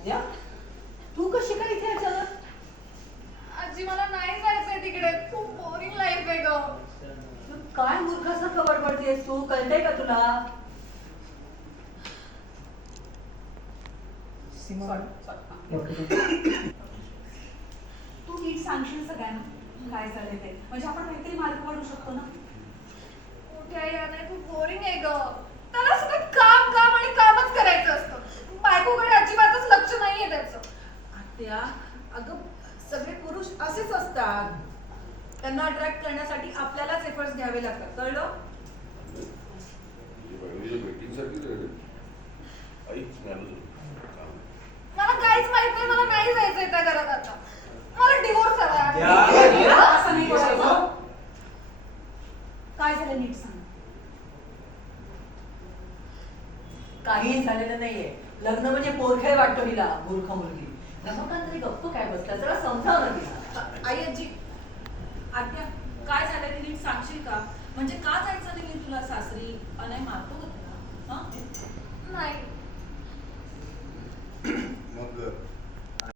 आद्या, तू कशी काय इथे अचानक? आजी मला नाही जायचंय तिकडे, खूप बोरिंग लाईफ आहे ग. काय मूर्खासारखं बडबडतेस तू, कळतंय का तुला? तू नीट सांगशील सगळ्यांना काय झाले ते, म्हणजे आपण काहीतरी मार्ग काढू शकतो ना. मोठ्या याने खूप बोरिंग आहे ग. त्याला सतत काम काम आणि कामच करायचं असतं. बायकोकडे अजिबातच लक्ष नाहीये त्याचं. आत्या, अगं सगळे पुरुष असेच असतात. त्यांना अट्रॅक्ट करण्यासाठी आपल्यालाच एफर्ट्स घ्यावे लागतात, कळलं? मला काहीच माहित नाही, मला नाही जायचंय त्या घरात आता. मला डिवोर्स हवाय. असं नाही बोलायचं. काय झालं नीट सांग. काही झालेलं नाहीये. लग्न म्हणजे पोरखेळ वाटतो हिला, मूर्ख मुलगी. रमाकांत तरी गप्प काय बसला, जरा समजाव ना तिला. आई आजी, आत्या काय झालं ते नीट सांगशील का? म्हणजे का जायचं नाही तुला सासरी? अनय मारतो